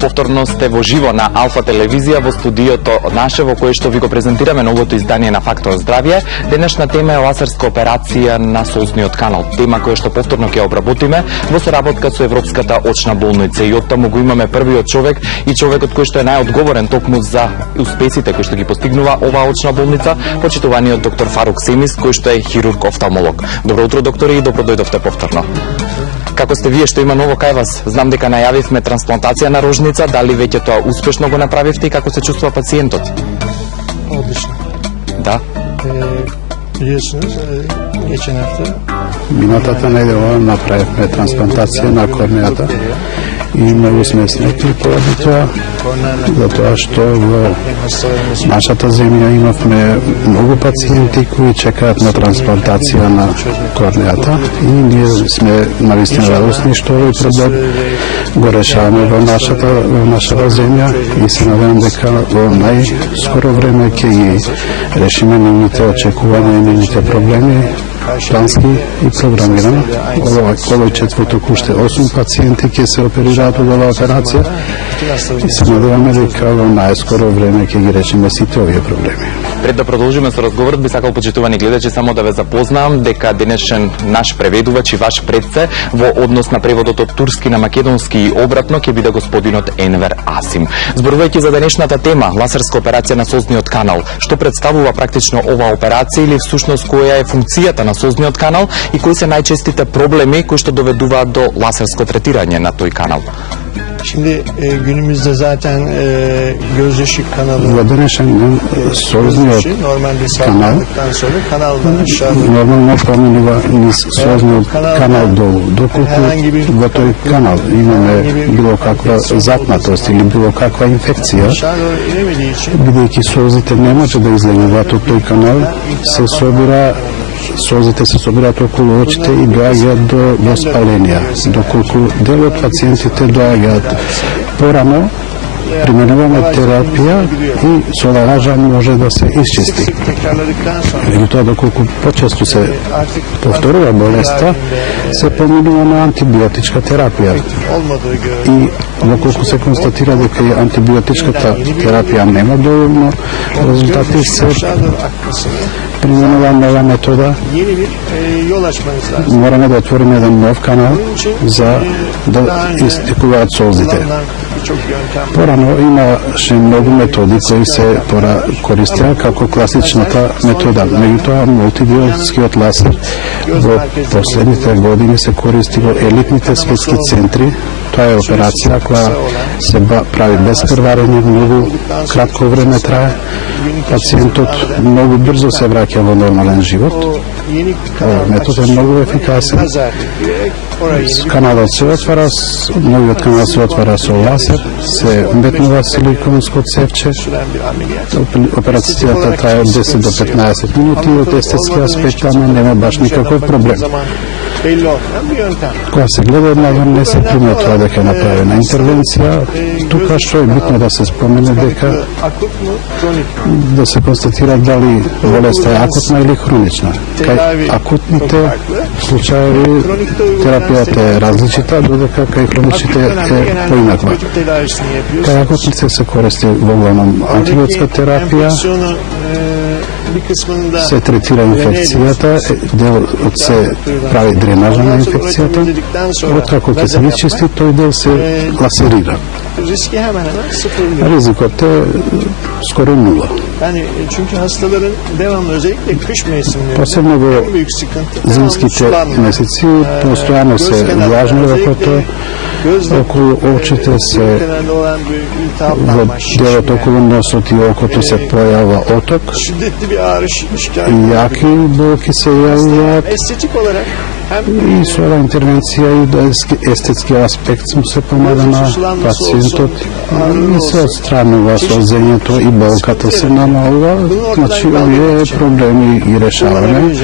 Повторно сте во живо на Алфа телевизија во студиото наше во кое што ви го презентираме новото издание на Фактор здравје. Денешна тема е лазерска операција на созниот канал. Тема која што повторно ќе обработиме во соработка со Европската очна болница. И оттаму го имаме првиот човек и човекот кој што е најодговорен токму за успесите кои што ги постигнува оваа очна болница, почитуваниот доктор Фарук Семис, кој што е хирург-офталмолог. Добро утро, доктори, и добро дојдовте повторно. Како сте вие, што има ново кај вас? Знам дека најавивме трансплантација на рожница, дали веќе тоа успешно го направивте и како се чувствува пациентот? Одлично. Да. Biliyorsunuz geçen hafta Минатата недела направивме трансплантација на корнеата и многу сме среќни поради тоа, затоа што во нашата земја имавме многу пациенти кои чекаат на трансплантација на корнеата и ние сме навистина радосни што овој проблем го решаваме во нашата земја и се надевам дека во најскоро време ќе ги решиме нивните очекувања и нивните проблеми плански и програмирано. Овој четврток уште 8 пациенти ќе се оперираат од оваа операција и се надеваме дека во најскоро време ќе ги решиме сите овие проблеми. Пред да продолжиме со разговорот, би сакал, почитувани гледачи, само да ве запознам дека денешен наш преведувач и ваш предсе во однос на преводот од турски на македонски и обратно ќе биде господинот Енвер Асим. Зборувајќи за денешната тема, лазерска операција на созниот канал, што представува практично оваа операција или всушност која е функцијата на созниот канал и кои се најчестите проблеми кои што доведуваат до лазерско третирање на тој канал? Şimdi günümüzde zaten gözyaşı kanalı Во денешен ден созниот канал нормално преминува низ созниот канал долу. Доколку во тој канал имаме било каква запнатост или било каква инфекција, бидејќи созите не може да излегуваат од тој канал, созите се собираат околу очите и доаѓаат до воспаленија. Доколку дел од пациентите доаѓаат порано, применуваме терапија и со лажа може да се исчисти. Меѓутоа, доколку почесто се повторува болеста, се поминува на антибиотичка терапија. И доколку се констатира дека и антибиотичката терапија нема доволно резултати, се применува нова метода. Мораме да отвориме еден нов канал за да истекуваат созите. Порано имаше многу методи кои се користеа како класичната метода. Меѓутоа, мултидиодскиот лазер во последните години се користи во елитните светски центри. Тоа е операција која се прави без крварење, многу кратко време трае. Пациентот многу брзо се враќа во нормален живот. Метод е многу ефикасен. Каналот се отвара, новиот канал се отвара со лазер, се метнува силиконско цевче. Операцијата трае од 10 до 15 минути и од естетски аспект нема баш никаков проблем. Кога се гледа однадвор, не се приметува дека е направена интервенција. Тука што е битно да се спомене дека да се констатира дали болеста е акутна или хронична. Кај акутните случаи терапијата е различита, додека кај хроничните е поинаква. Кај акутните се користи во главном антибиотичка терапија, се третира инфекцијата, делот се прави дренажа на инфекцијата, откако ќе се изчисти, тој дел се ласерира. Ризикот е скоро нула. Посебно во зимските месеци постојано се влажни окото, околу очите се, во делот околу носот и окото се појава оток, и јаки болки се јавуваат. И со оваа интервенција и до естетски аспект се помага на пациентот и се отстранува созењето и болката се намалува. Значи, овие проблеми ги решаваме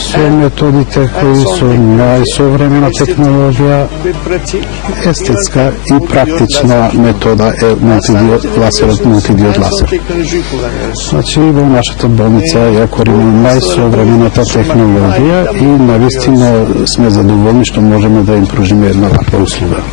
со методите кои со најсовремена технологија, естетска и практична метода е лазерот мултидиод лазер. Значи, во нашата болница ја користиме најсовремената технологија и навистина сме задоволни што можеме да им пружиме една ваква услуга.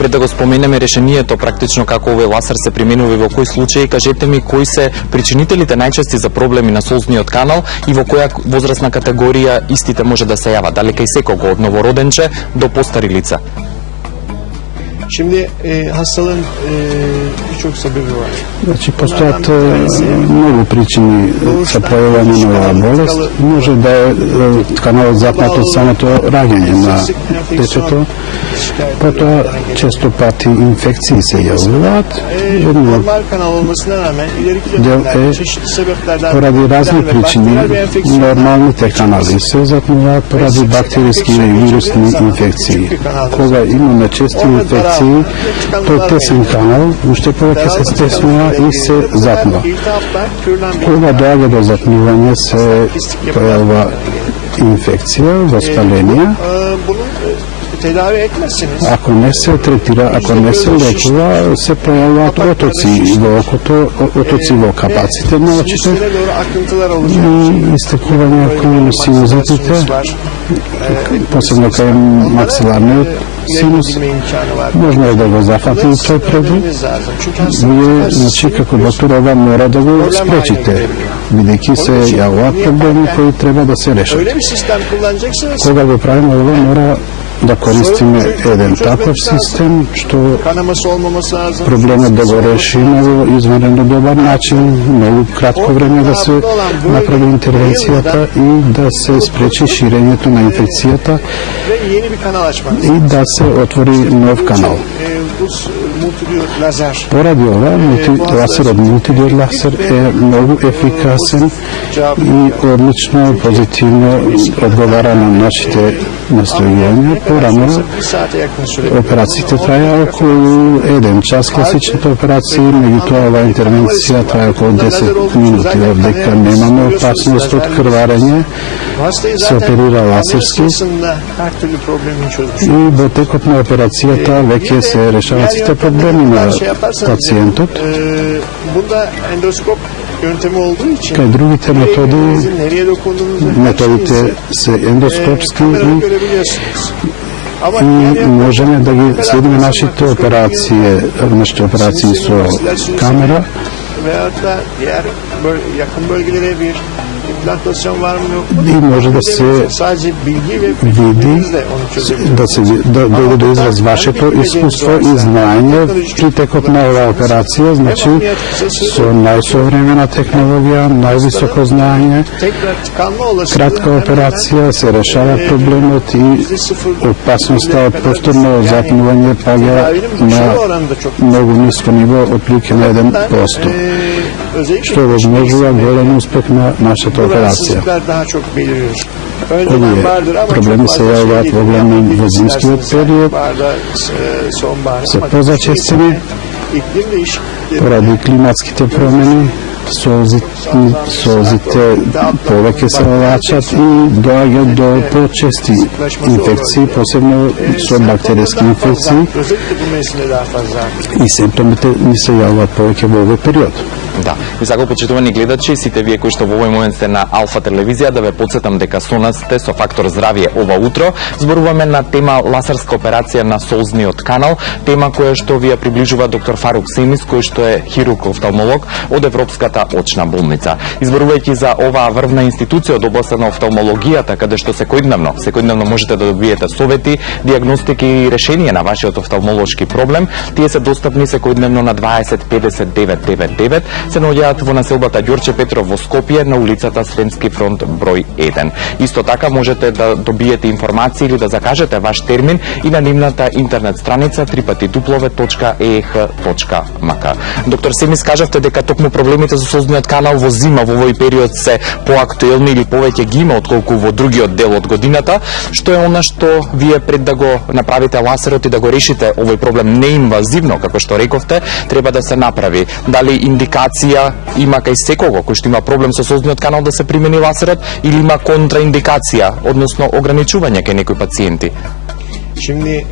Пред да го споменеме решението практично како овој ласер се применува и во кои случаи, кажете ми кои се причинителите најчести за проблеми на солзниот канал и во која возрастна категорија истите може да се јава, дали кај секого од новороденче до постари лица? Şimdi hastalığın birçok sebebi var. Значи, постојат многу причини за појавување на оваа болест. Може да е каналот запнат од самото раѓање на детето, потоа често пати инфекции се јавуваат. Normal kanal olmasına rağmen ileriki dönemlerde çeşitli sebeplerden Поради разни причини, нормалните канали се затнуваат поради бактериски и вирусни инфекции. Кога имаме чести инфекции, тој тесен канал уште повеќе се стеснува и се затнува. Кога доаѓа до затнување се појавува инфекција, воспаление. tedavi etmezseniz Ако не се третира, ако не се лекува, се појавуваат отоци во окото, отоци во капаците на очите sinüslere doğru akıntılar olacak. и истекување кон синузитите, посебно кај максиларниот синус. Bilme imkanı var. Можно е да го зафати тој проблем. Bilmeniz lazım. Çünkü hastalık Вие, значи, како доктор, ова мора да го спречите, бидејќи се јавуваат проблеми кои треба да се решат. öyle bir sistem kullanacaksınız. Кога го правиме ова, мора да користиме еден таков систем, што Kanaması olmaması lazım. проблемот да го решиме во извънредно добар начин, многу кратко време да се направи интервенцијата и да се спречи ширењето на инфекцијата Ve yeni bir kanal açmanız. и да се отвори нов канал. Bu multidiyot lazer Поради ова, ласерот мултидиод ласер е многу ефикасен и одлично, позитивно одговара на нашите настојувања. Порано bir saate yakın süre. операциите траја околу 1 час, класичните операции, меѓутоа оваа интервенција трае околу 10 минути, дека немаме опасност од крварење, Hastayı се zaten оперира ameliyat ласерски sırasında her türlü problemini çözmüş. и во текот на операцијата веќе се решаваат сите проблеми на пациентот. Bunda endoskop yöntemi olduğu için Кај другите методи, elinizin nereye dokunduğunuzu методите се ендоскопски kameradan и görebiliyorsunuz. Ama diğer и yandan можеме да ги следиме нашите операции со камера veyahut da diğer yakın bölgelere bir implantasyon var mı yok mu? и може да се Sadece bilgi ve види, bilginizle onu çözebilirsiniz. да се да дојде до израз вашето искуство и знаење при текот на оваа операција, значи со најсовремена технологија, највисоко знаење, Tekrar tıkanma olasılığı кратка операција се решава проблемот и опасноста од повторно запнување паѓа на многу ниско ниво, отприлike на 1%, што возможува голем успех на нашата операција. daha çok beliriyor. Овие Önceden vardır ama проблеми çok се fazla јавуваат şey во değil. време Yani во зимскиот isterseniz период, sonbaharda, sonbahar. се Ama позачестени iklim değişiklikleri поради климатските промени, солзите повеќе се влачат и доаѓа до почести инфекции, посебно со бактериски инфекции özellikle bu mevsimde daha fazla. и симптомите ни се јавуваат повеќе во овој период. Да, и сега почитувани гледачи, сите вие кои што во овој момент сте на Алфа телевизија, да ве потсетам дека со нас сте со Фактор здравје ова утро. Зборуваме на тема ласерска операција на солзниот канал, тема која што ви ја приближува доктор Фарук Семис, кој што е хирург-офталмолог од Европската очна болница. Изборувајќи за оваа врвна институција од областа на офталмологијата, каде што секојдневно можете да добиете совети, дијагностики и решенија на вашиот офталмолошки проблем, тие се достапни секојдневно на 20 50 999, се наоѓаат во населбата Ѓорче Петров во Скопје на улицата Сренски фронт број 1. Исто така можете да добиете информации или да закажете ваш термин и на нивната интернет страница www.eeh.mk. Доктор Семис, кажавте дека токму проблемите со солзниот канал во зима во овој период се поактуелни или повеќе ги има отколку во другиот дел од годината. Што е она што вие пред да го направите ласерот и да го решите овој проблем неинвазивно, како што рековте, треба да се направи? Дали индикација има кај секого кој што има проблем со солзниот канал да се примени ласерот или има контраиндикација, односно ограничување кај некои пациенти? Şimdi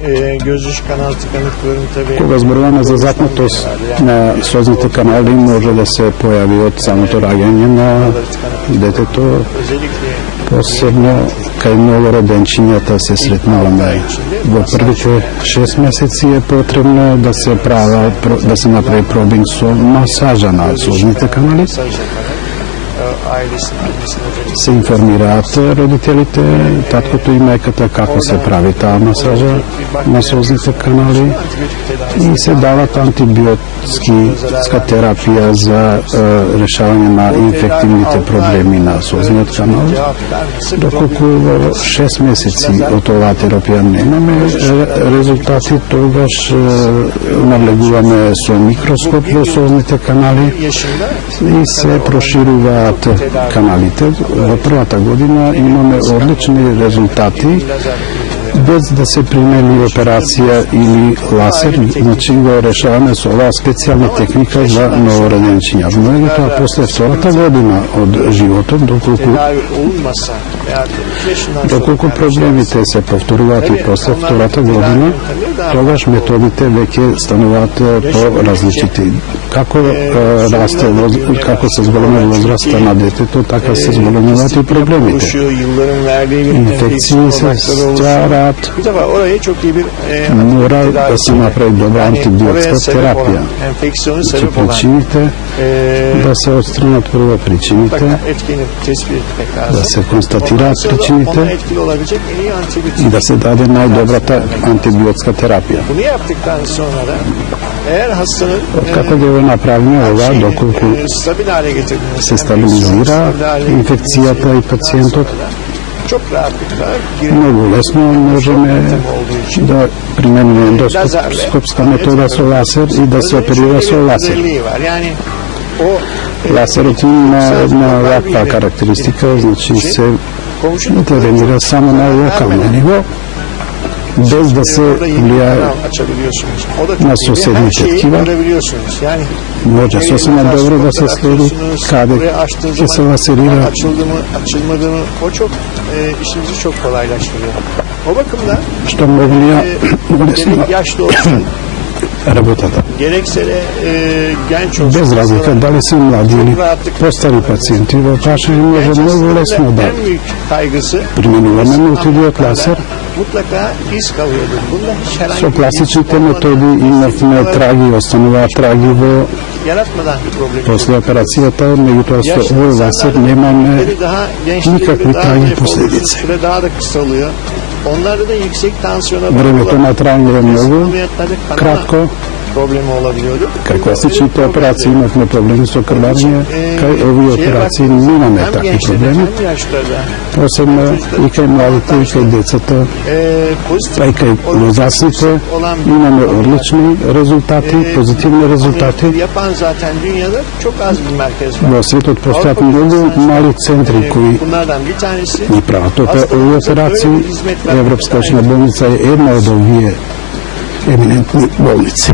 göz kanal tıkanıklarını tabii Кога зборуваме за запнатост на созните канали, може да се појави од самото раѓање на детето, посебно кај новороденчињата се сретнуваме. Во првите 6 месеци е потребно да се направи пробинг со масажа на созните канали. Се информираат родителите, таткото и мајката како се прави таа масажа на созните канали и се дават антибиотска терапија за решавање на инфективните проблеми на созниот канал. Доколку во 6 месеци од оваа терапија немаме резултати, тогаш навлегуваме со микроскоп во созните канали и се прошируваат каналите. Во првата година имаме одлични резултати без да се примени операција или ласер, значи го решаваме со оваа специјална техника за новороденчиња. Меѓутоа, после втората година од животот, доколку проблемите се повторуваат и после втората година, тогаш методите веќе стануваат по-различити. Како се зголема возраста на детето, така се зголемуваат и проблемите. Инфекции се ствараат. Мора да се направи добра антибиотска терапија. Че причините да се отстранат прво причините, да се констатираат причините и да се даде најдобрата антибиотска терапија. Како да го направиме ова, доколку се стабилизира инфекцијата и пациентот, многу лесно можеме да примениме ендоскопска метода со ласер и да се оперира со ласер. Ласерот има една ваква карактеристика, значи се интервенира само на локално ниво, без да се влијае на соседните ткива. Може сосема добро да се следи каде ќе се ласерира. Што многу ни улесни работата. Без разлика дали се млади или постари пациенти, во прашање може многу лесно да применуваме мултидиот ласер. Со класичните методи имавме траги, остануваат траги во после операцијата, меѓутоа со овој ласер немаме никакви траги последици. Времето на трајање е многу кратко. Кај класичните операции имавме проблеми со крварење, кај овие операции немаме такви проблеми. Посебно и кај младите, и кај децата, па и кај возрастните имаме одлични резултати, позитивни резултати. Во светот постојат многу мали центри кои ни прават овие операции. Европска очна болница е една од овие еминентни болници.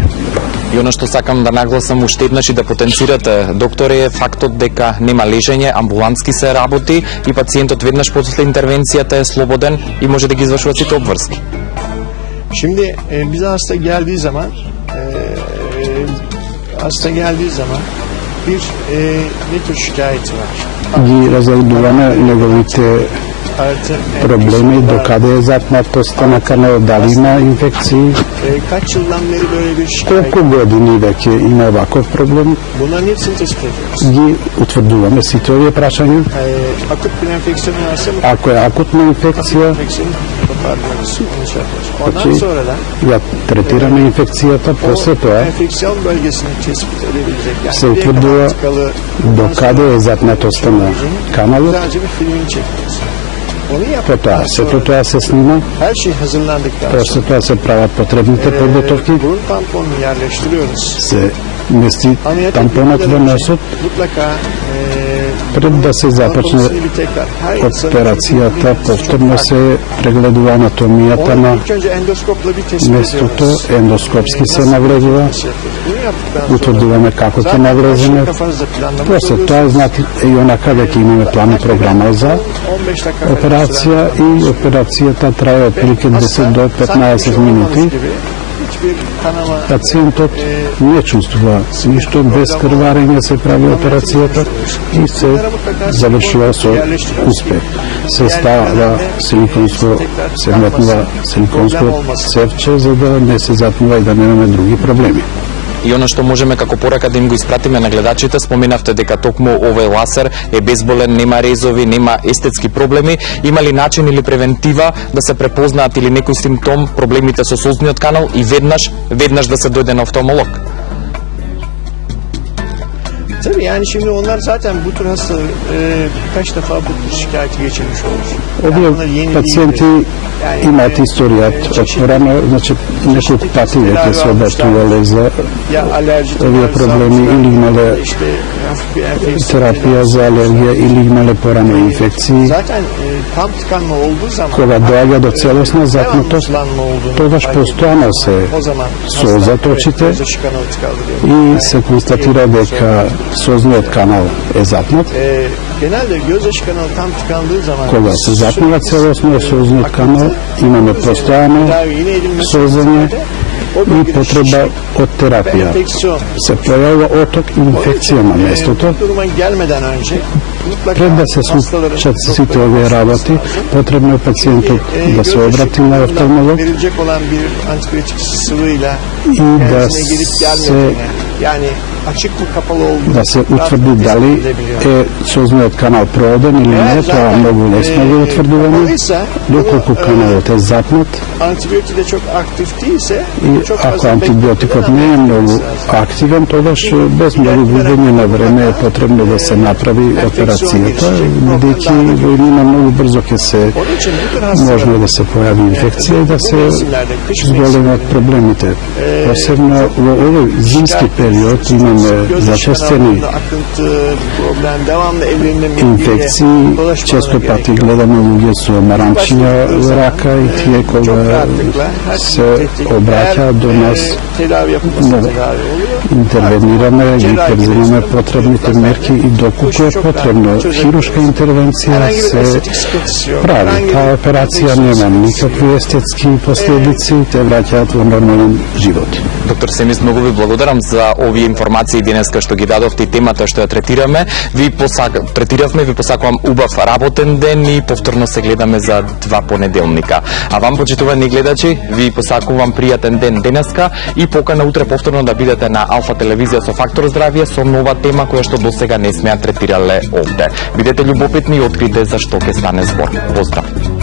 И оно што сакам да нагласам уште еднаш и да потенцирате, доктори, е фактот дека нема лежење, амбулантски се работи и пациентот веднаш после интервенцијата е слободен и може да ги извршува сите обврски. Şimdi bize hasta geldiği zaman bir ne tür şikayeti var? Ги разгледуваме неговите проблеми, докаде е запнатоста на канал, дали има инфекции, колку години веќе има ваков проблем, ги утврдуваме сите овие прашања. Ако е акутна инфекција, ја третираме инфекцијата, после тоа се утврдува докаде е запнатоста на каналот. Сето тоа се снима, после тоа се прават потребните подготовки, се мести тампонот во носот Пред да се започне операцијата, повторно се прегледува анатомијата на местото, ендоскопски се навлезува, утврдуваме како ќе навлеземе. После тоа, знаете, и онака веќе имаме план и програма за операција и операцијата трае отприлike 10 до 15 минути. Пациентот не чувствува ништо, без крварење се прави операцијата и се завршува со успех. Се става силиконско, се метнува силиконско цевче за да не се затнува и да немаме други проблеми. И оно што можеме како порака да им го испратиме на гледачите, споменавте дека токму овој ласер е безболен, нема резови, нема естетски проблеми. Има ли начин или превентива да се препознаат или некој симптом, проблемите со созниот канал и веднаш да се дојде на офталмолог? Tabii yani şimdi onlar zaten bu tür hastalar birkaç defa bu tür şikayeti geçirmiş olur. Овие пациенти имаат историјат од порано, значи неколку пати веќе се обратувале за овие проблеми или имале терапија за алергија или имале порано инфекции. Кога доаѓа до целосна запнатост, тогаш постојано се созат очите и се констатира дека созниот канал е запнат. Кога се запнува целосно созниот канал, имаме постојано созење и потреба од терапија. Се појавува оток и инфекција на местото. Пред да се случат сите овие работи, потребно е пациентот да се обрати на офталмолог и да се утврди дали е созниот канал проводен или не, тоа многу лесно го утврдуваме. Доколку каналот е запнат и ако антибиотикот не е многу активен, тогаш без многу губење на време е потребно да се направи операцијата, бидејќи во неа многу брзо ќе се можно да се појави инфекција и да се зголемат проблемите. Посебно во овој зимски период имаме зачестени инфекции, често пати гледаме луѓе со маранчиња во рака и тие кога се обраќаат до нас интервенираме, ги преземаме потребните мерки и доколку е потребно хируршка интервенција се прави. Таа операција нема никакви естетски последици, те враќаат во нормален живот. Доктор Семис, многу ви благодарам за овие информации денеска што ги дадовте и темата што ја третираме. Ви посакувам убав работен ден и повторно се гледаме за 2 понеделника. А вам, почитувани гледачи, ви посакувам пријатен ден денеска и покана утре повторно да бидете на Алфа телевизија со Фактор здравје со нова тема која што досега не сме ја третирале овде. Бидете љубопитни и открите за што ќе стане збор. Поздрав!